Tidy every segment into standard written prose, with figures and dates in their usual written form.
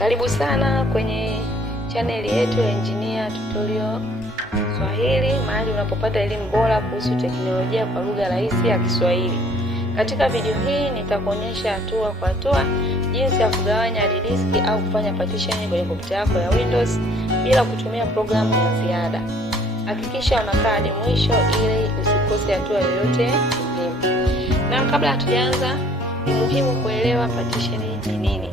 Karibu sana kwenye channel yetu ya Engineer Tutorial Swahili, mahali unapopata elimu bora kuhusu teknolojia kwa lugha rahisi ya Kiswahili. Katika video hii nitakuonyesha hatua kwa hatua jinsi ya kugawanya hard disk au kufanya partition kwenye kompyuta yako ya Windows bila kutumia programu ya ziada. Hakikisha unakaa hadi mwisho ili usikose hatua yoyote muhimu. Na kabla hatujaanza, ni muhimu kuelewa partition ni nini.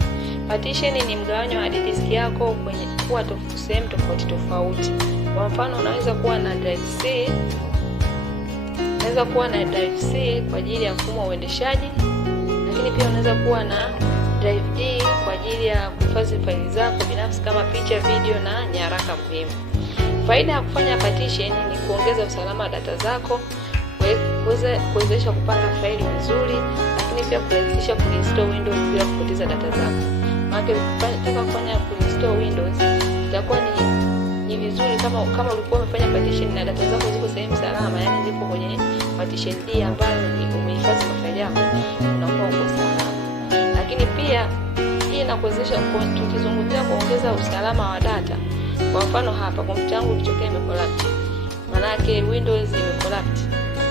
Partition ni mgawanyo wa hard disk yako kwenye kuwa sehemu tofauti tofauti. Kwa mfano, unaweza kuwa na drive C, kwa ajili ya mfumo wa uendeshaji, lakini pia unaweza kuwa na drive D kwa ajili ya kuhifadhi faili zako binafsi kama picha, video na nyaraka muhimu. Faida ya kufanya partition ni kuongeza usalama wa data zako, kuwezesha kupanga faili vizuri, lakini pia kurahisisha kuinstall Windows bila kupoteza data zako. Maana ukitaka kufanya kuinstall Windows itakuwa ni vizuri kama ulikuwa umefanya partition na data zako ziko sehemu salama, yani zipo kwenye partition D ambayo umehifadhi mafaili yako, unakuwa uko salama. Lakini pia hii inakuwezesha, tukizungumzia kuongeza usalama wa data. Kwa mfano hapa kompyuta yangu ikitokea imecollapse, maana yake Windows imecollapse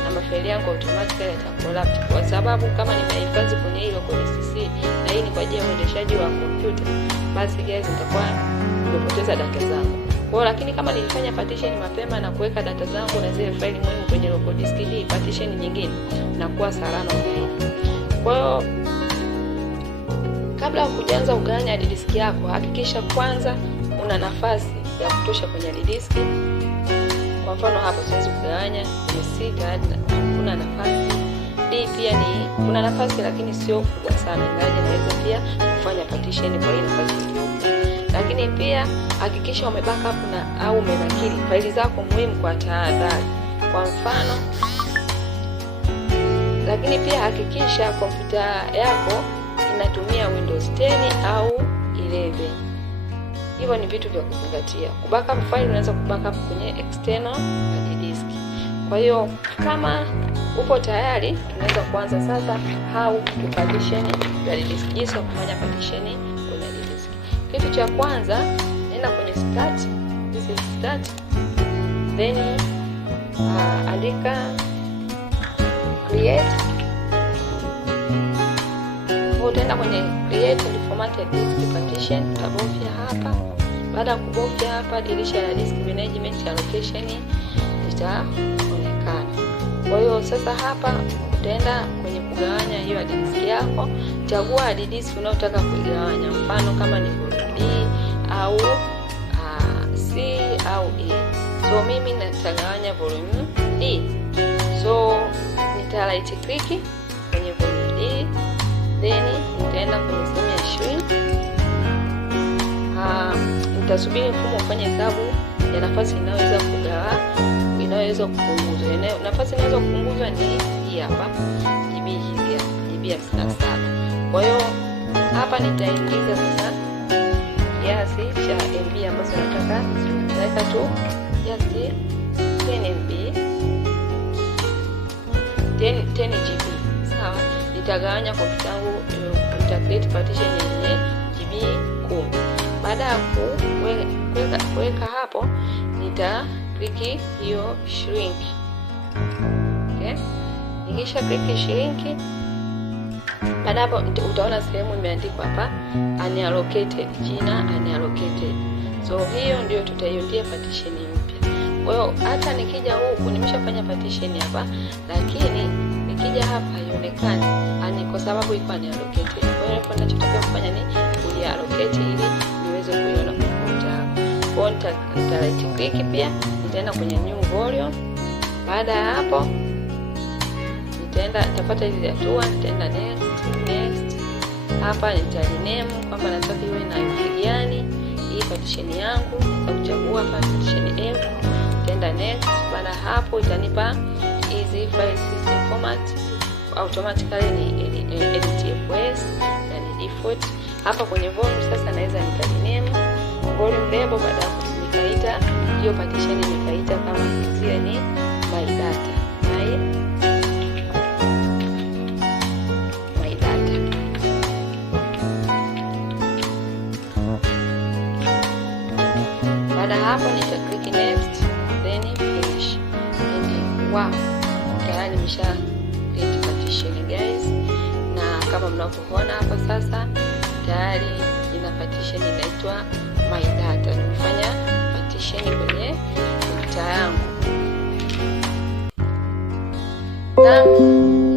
na mafaili yangu automatically yatacollapse, kwa sababu kama nimehifadhi kwenye hilo kwenye CC na hii ni kwa ajili ya uendeshaji wa kompyuta, basi guys nitakuwa nimepoteza data zangu. Kwa lakini kama nilifanya partition mapema na kuweka data zangu na zile faili muhimu kwenye local disk D, partition nyingine na kuwa salama zaidi. Kwa hiyo kabla ya kuanza kugawanya hard disk yako, hakikisha kwanza una nafasi ya kutosha kwenye hard disk. Kwa mfano hapa siwezi kugawanya kwenye C tayari kuna nafasi. D pia kuna nafasi lakini sio kubwa sana, ingawa naweza pia kufanya partition kwa ile nafasi kidogo. Lakini pia hakikisha umebackup au umenakili faili zako muhimu kwa tahadhari. Kwa mfano, lakini pia hakikisha kompyuta yako inatumia Windows 10 au 11. Hivyo ni vitu vya kuzingatia. Kubackup file unaweza kubackup kwenye external hard disk. Kwa hiyo kama upo tayari, tunaweza kuanza sasa how to partition hard disk. Jinsi ya kufanya partition kwenye hard disk. Kitu cha kwanza, nenda kwenye start. This is start. Then andika create. Utaenda kwenye create and format disk partition, utabofya hapa. Baada ya kubofya hapa, dirisha la disk management allocation litaonekana. Kwa hiyo sasa hapa utaenda kwenye kugawanya hiyo hard disk yako. Chagua hard disk unayotaka kuigawanya, mfano kama ni D au C au E. So mimi nitagawanya volume D. So nita right click kwenye volume D, then nitaenda kwenye sehemu ya shrink. Nitasubiri mfumo ufanye hesabu ya nafasi inaweza kupunguzwa. Nafasi inaweza kupunguzwa ni hii hapa, GB hizi GB 57. Kwa hiyo hapa nitaingiza sasa kiasi cha MB ambazo nataka, naweka tu just 10 MB, 10 GB. Sawa, nitagawanya kompyuta yangu, nita create partition yenye GB 10. Baada ya kuweka hapo, nita click hiyo shrink. Okay? Nikisha click shrink, baada hapo utaona sehemu imeandikwa hapa unallocated, jina unallocated. So hiyo ndio tutaiundia partition mpya. Kwa hiyo hata nikija huku nimeshafanya partition hapa, lakini nikija hapa haionekani, kwa sababu iko unallocated. Kwa hiyo ninachotakiwa kufanya ni kuiallocate ili niweze kuiona kwa kompyuta yangu. Kwa hiyo nita right click, pia nitaenda kwenye new volume. Baada ya hapo nitapata hizi hatua, nitaenda next. Hapa nita rename kwamba nataka iwe na herufi gani hii partition yangu. Nitakuchagua hapa partition M, nitaenda next. Baada hapo itanipa hizi file system format, automatically ni editfs na ni default. Hapa kwenye volume sasa naweza nika rename volume label. Baada hapo nikaita hiyo partition, nikaita kama zile ni my data. Hapo nita click next then finish. And wow, tayari nimesha create partition guys. Na kama mnavyoona hapa sasa tayari ina partition inaitwa my data. Nimefanya partition kwenye kompyuta yangu. Na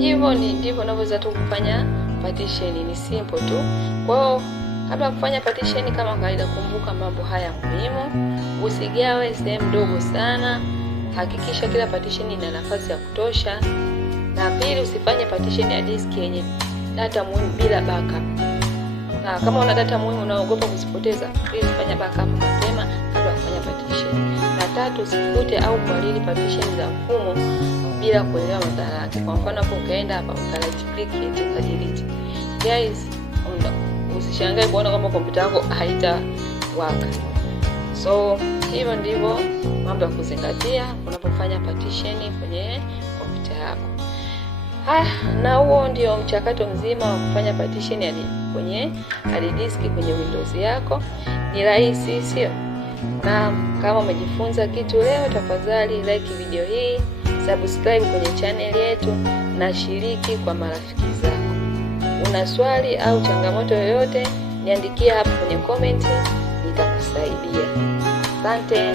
hivyo ndivyo unaweza tu kufanya partition, ni simple tu. Kwa hiyo kabla ya kufanya partition kama kawaida, kumbuka mambo haya muhimu. Usigawe sehemu ndogo sana. Hakikisha kila partition ina nafasi ya kutosha. Na pili, usifanye partition ya disk yenye data muhimu bila backup. Na kama una data muhimu unaogopa kuzipoteza, please fanya backup mapema kabla ya kufanya partition. Na tatu, usifute au kuhariri partition za mfumo bila kuelewa madhara yake. Kwa mfano hapo ukaenda hapa uka right click eti uka delete. Guys, usishangae kuona kama kompyuta yako haitawaka. So hivyo ndivyo mambo ya kuzingatia unapofanya partition kwenye kompyuta yako. Na huo ndio mchakato mzima wa kufanya partition kwenye hard disk kwenye Windows yako. Ni rahisi, sio? Na kama umejifunza kitu leo, tafadhali like video hii, subscribe kwenye channel yetu na shiriki kwa marafiki zako. Una swali au changamoto yoyote, niandikia hapo kwenye comment, nitakusaidia. Asante.